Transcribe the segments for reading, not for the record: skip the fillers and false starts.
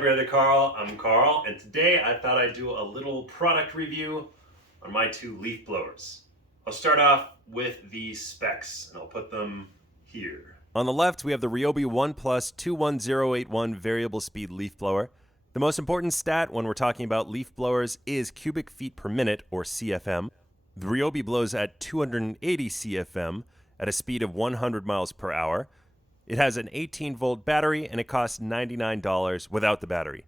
Brother Carl. I'm Carl, and today I thought I'd do a little product review on my two leaf blowers. I'll start off with the specs, and I'll put them here. On the left, we have the Ryobi ONE Plus 21081 variable speed leaf blower. The most important stat when we're talking about leaf blowers is cubic feet per minute, or CFM. The Ryobi blows at 280 CFM at a speed of 100 miles per hour. It has an 18-volt battery, and it costs $99 without the battery.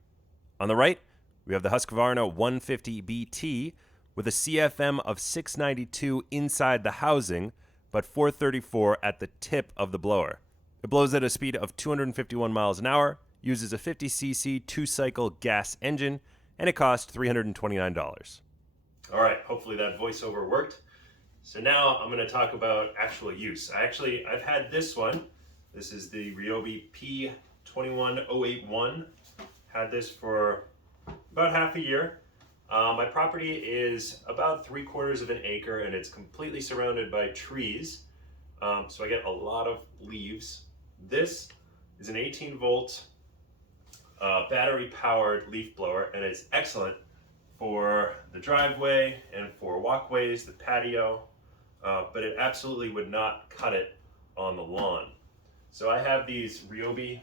On the right, we have the Husqvarna 150 BT with a CFM of 692 inside the housing, but 434 at the tip of the blower. It blows at a speed of 251 miles an hour, uses a 50cc two-cycle gas engine, and it costs $329. All right, hopefully that voiceover worked. So now I'm going to talk about actual use. I've had this one. This is the Ryobi P21081. Had this for about half a year. My property is about 3/4 of an acre, and it's completely surrounded by trees. So I get a lot of leaves. This is an 18-volt battery-powered leaf blower, and it's excellent for the driveway and for walkways, the patio, but it absolutely would not cut it on the lawn. So I have these Ryobi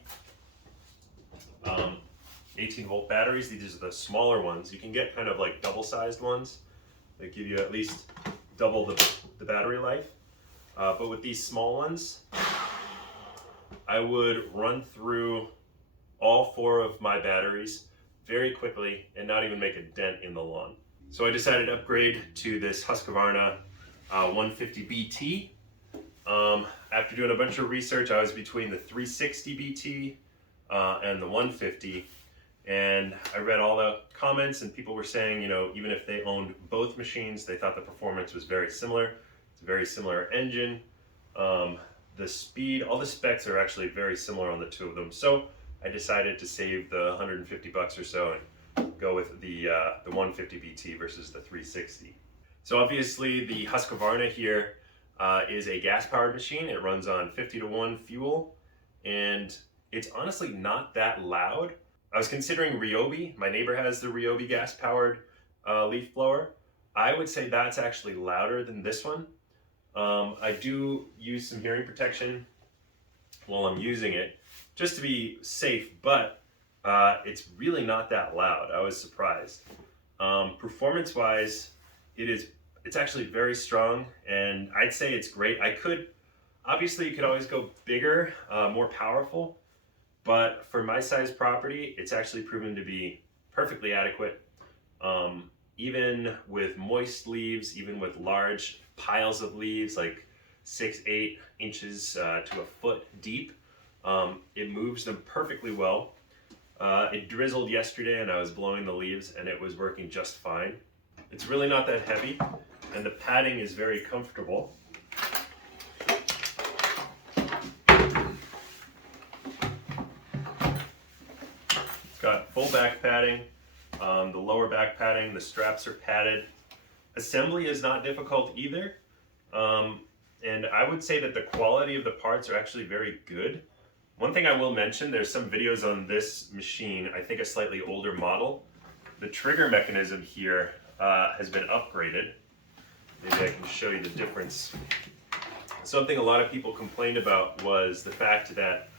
18-volt batteries. These are the smaller ones. You can get kind of like double-sized ones that give you at least double the battery life. But with these small ones, I would run through all 4 of my batteries very quickly and not even make a dent in the lawn. So I decided to upgrade to this Husqvarna 150 BT. After doing a bunch of research, I was between the 360 BT and the 150, and I read all the comments, and people were saying, even if they owned both machines, they thought the performance was very similar. It's a very similar engine. The speed, all the specs are actually very similar on the two of them. So I decided to save the $150 or so and go with the 150 BT versus the 360. So obviously the Husqvarna here is a gas-powered machine. It runs on 50-to-1 fuel, and it's honestly not that loud. I was considering Ryobi. My neighbor has the Ryobi gas-powered leaf blower. I would say that's actually louder than this one. I do use some hearing protection while I'm using it, just to be safe, but it's really not that loud. I was surprised. Performance-wise, it's actually very strong, and I'd say it's great. Obviously you could always go bigger, more powerful, but for my size property, it's actually proven to be perfectly adequate. Even with moist leaves, even with large piles of leaves, like 6-8 inches to a foot deep, it moves them perfectly well. It drizzled yesterday and I was blowing the leaves and it was working just fine. It's really not that heavy, and the padding is very comfortable. It's got full back padding, the lower back padding, the straps are padded. Assembly is not difficult either, and I would say that the quality of the parts are actually very good. One thing I will mention, there's some videos on this machine, I think a slightly older model. The trigger mechanism here has been upgraded. Maybe I can show you the difference. Something a lot of people complained about was the fact that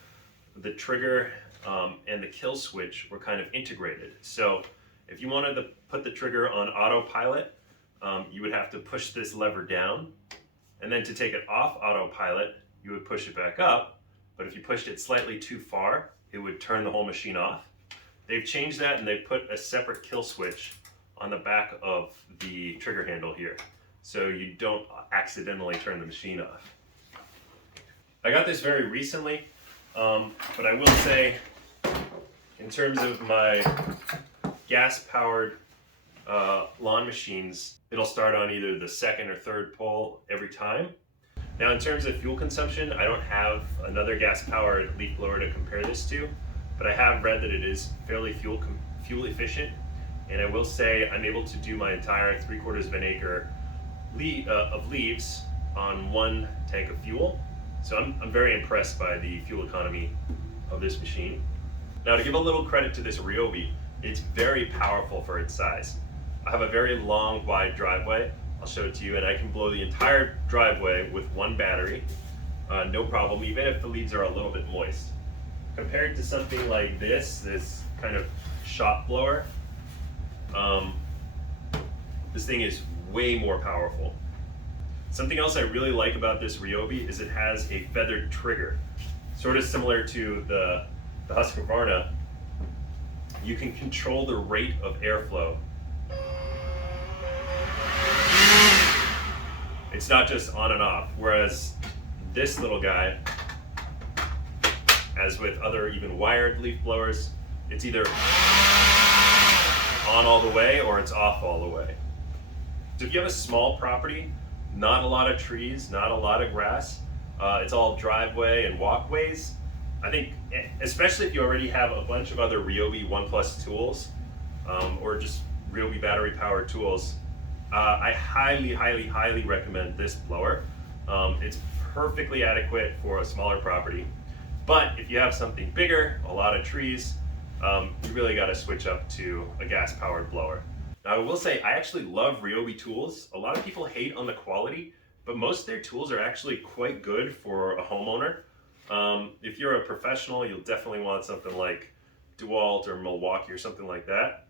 the trigger and the kill switch were kind of integrated. So if you wanted to put the trigger on autopilot, you would have to push this lever down, and then to take it off autopilot, you would push it back up, but if you pushed it slightly too far, it would turn the whole machine off. They've changed that, and they've put a separate kill switch on the back of the trigger handle here, so you don't accidentally turn the machine off. I got this very recently, but I will say, in terms of my gas-powered lawn machines, it'll start on either the second or third pull every time. Now in terms of fuel consumption, I don't have another gas-powered leaf blower to compare this to, but I have read that it is fairly fuel efficient, and I will say I'm able to do my entire 3/4 of an acre of leaves on 1 tank of fuel. So I'm very impressed by the fuel economy of this machine. Now, to give a little credit to this Ryobi, it's very powerful for its size. I have a very long, wide driveway. I'll show it to you, and I can blow the entire driveway with one battery, no problem, even if the leaves are a little bit moist. Compared to something like this kind of shop blower, this thing is way more powerful. Something else I really like about this Ryobi is it has a feathered trigger. Sort of similar to the Husqvarna, you can control the rate of airflow. It's not just on and off, whereas this little guy, as with other even wired leaf blowers, it's either on all the way or it's off all the way. So if you have a small property, not a lot of trees, not a lot of grass, it's all driveway and walkways, I think, especially if you already have a bunch of other Ryobi ONE+ tools, or just Ryobi battery powered tools, I highly recommend this blower. It's perfectly adequate for a smaller property, but if you have something bigger, a lot of trees, you really got to switch up to a gas powered blower. Now I will say I actually love Ryobi tools. A lot of people hate on the quality, but most of their tools are actually quite good for a homeowner. If you're a professional, you'll definitely want something like DeWalt or Milwaukee or something like that.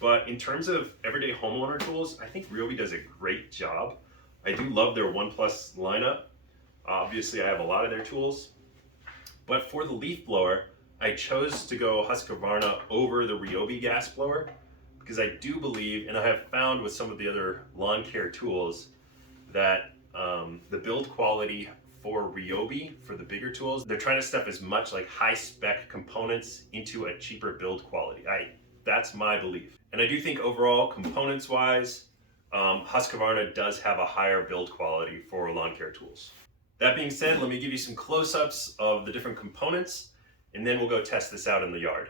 But in terms of everyday homeowner tools, I think Ryobi does a great job. I do love their ONE+ lineup. Obviously, I have a lot of their tools. But for the leaf blower, I chose to go Husqvarna over the Ryobi gas blower because I do believe, and I have found with some of the other lawn care tools, that the build quality for Ryobi, for the bigger tools, they're trying to stuff as much like high spec components into a cheaper build quality. That's my belief. And I do think overall, components wise, Husqvarna does have a higher build quality for lawn care tools. That being said, let me give you some close-ups of the different components, and then we'll go test this out in the yard.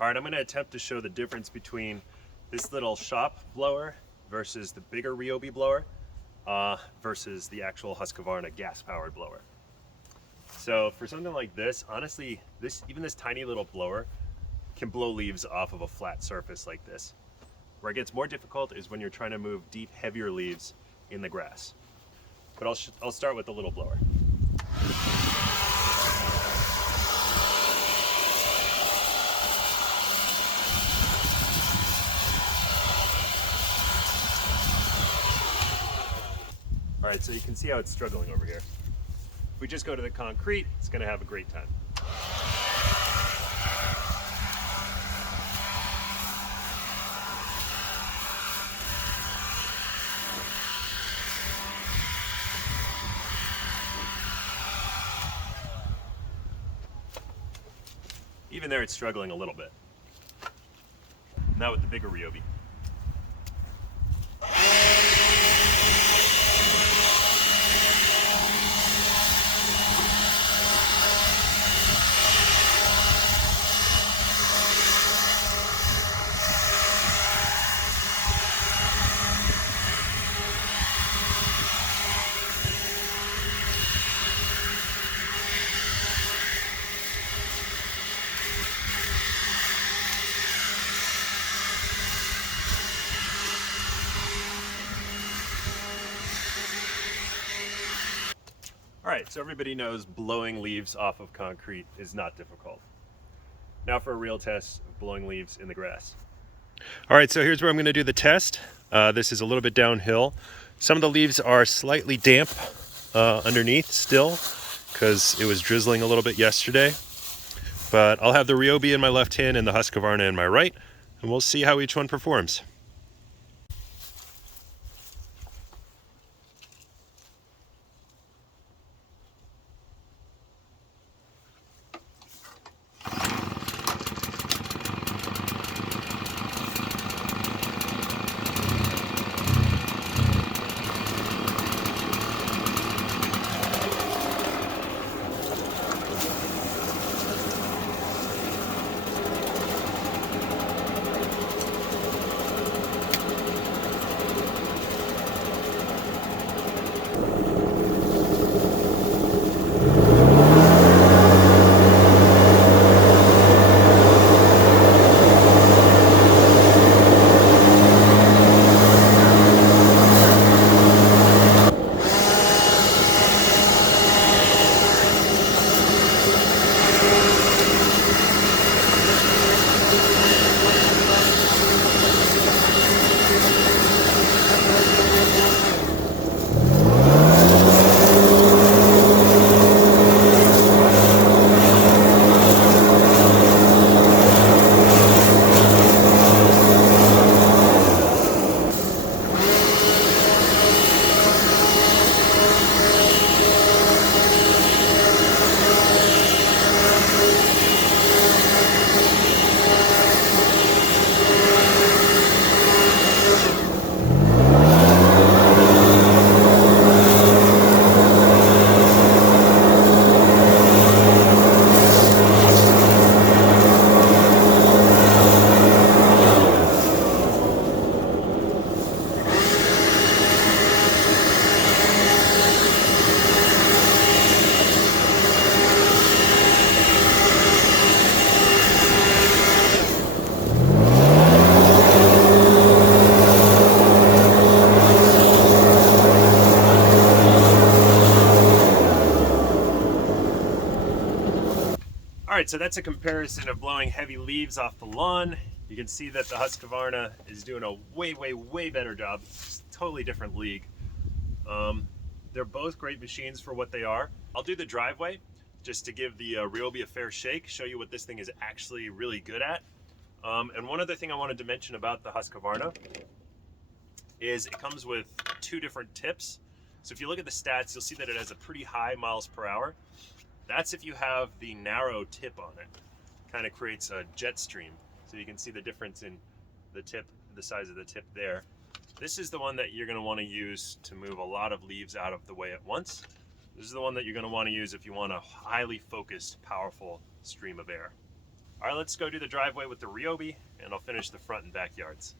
All right, I'm going to attempt to show the difference between this little shop blower versus the bigger Ryobi blower versus the actual Husqvarna gas-powered blower. So for something like this, honestly, even this tiny little blower can blow leaves off of a flat surface like this. Where it gets more difficult is when you're trying to move deep, heavier leaves in the grass. But I'll start with the little blower. All right, so you can see how it's struggling over here. If we just go to the concrete, it's gonna have a great time. Even there, it's struggling a little bit. Now with the bigger Ryobi. All right, so everybody knows blowing leaves off of concrete is not difficult. Now for a real test of blowing leaves in the grass. All right, so here's where I'm gonna do the test. This is a little bit downhill. Some of the leaves are slightly damp underneath still because it was drizzling a little bit yesterday. But I'll have the Ryobi in my left hand and the Husqvarna in my right, and we'll see how each one performs. Alright, so that's a comparison of blowing heavy leaves off the lawn. You can see that the Husqvarna is doing a way better job. It's a totally different league. They're both great machines for what they are. I'll do the driveway just to give the Ryobi a fair shake, show you what this thing is actually really good at. And one other thing I wanted to mention about the Husqvarna is it comes with 2 different tips. So if you look at the stats, you'll see that it has a pretty high miles per hour. That's if you have the narrow tip on it. Kind of creates a jet stream. So you can see the difference in the tip, the size of the tip there. This is the one that you're going to want to use to move a lot of leaves out of the way at once. This is the one that you're going to want to use if you want a highly focused, powerful stream of air. All right, let's go do the driveway with the Ryobi, and I'll finish the front and backyards.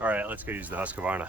All right, let's go use the Husqvarna.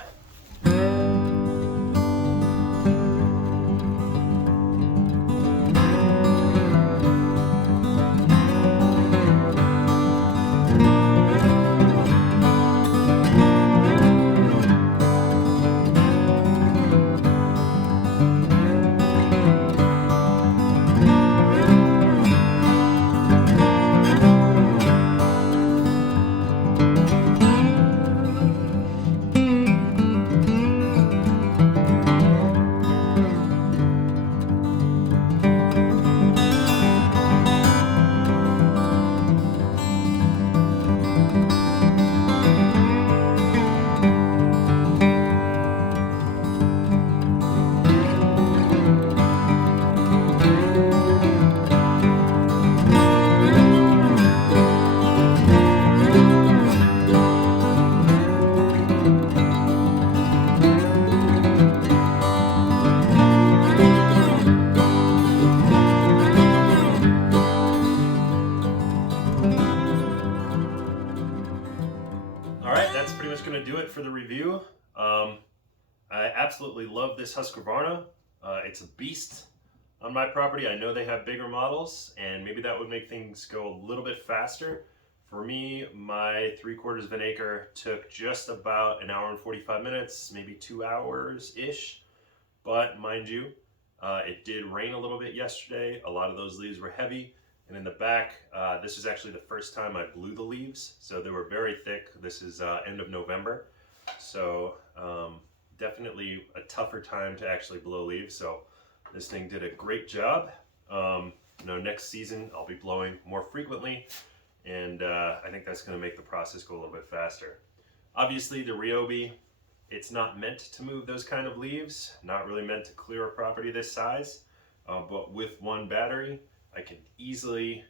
gonna do it for the review. I absolutely love this Husqvarna. It's a beast on my property. I know they have bigger models, and maybe that would make things go a little bit faster. For me, my 3/4 of an acre took just about 1 hour and 45 minutes, maybe 2 hours-ish. But mind you, it did rain a little bit yesterday. A lot of those leaves were heavy. And in the back, this is actually the first time I blew the leaves. So they were very thick. This is end of November. So definitely a tougher time to actually blow leaves. So this thing did a great job. Next season I'll be blowing more frequently. And I think that's going to make the process go a little bit faster. Obviously the Ryobi, it's not meant to move those kind of leaves, not really meant to clear a property this size, but with one battery, I can easily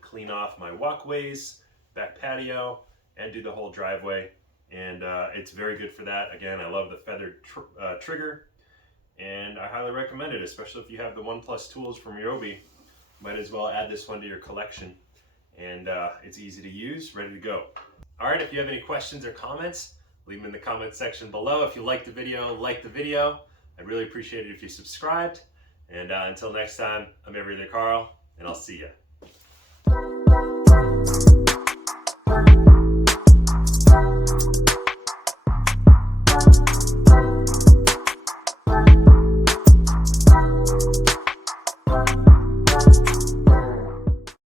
clean off my walkways, back patio, and do the whole driveway. And it's very good for that. Again, I love the feathered trigger, and I highly recommend it, especially if you have the ONE+ tools from Ryobi. Might as well add this one to your collection. And it's easy to use, ready to go. All right, if you have any questions or comments, leave them in the comment section below. If you liked the video, like the video. I'd really appreciate it if you subscribed. And until next time, I'm Everyday Carl, and I'll see ya.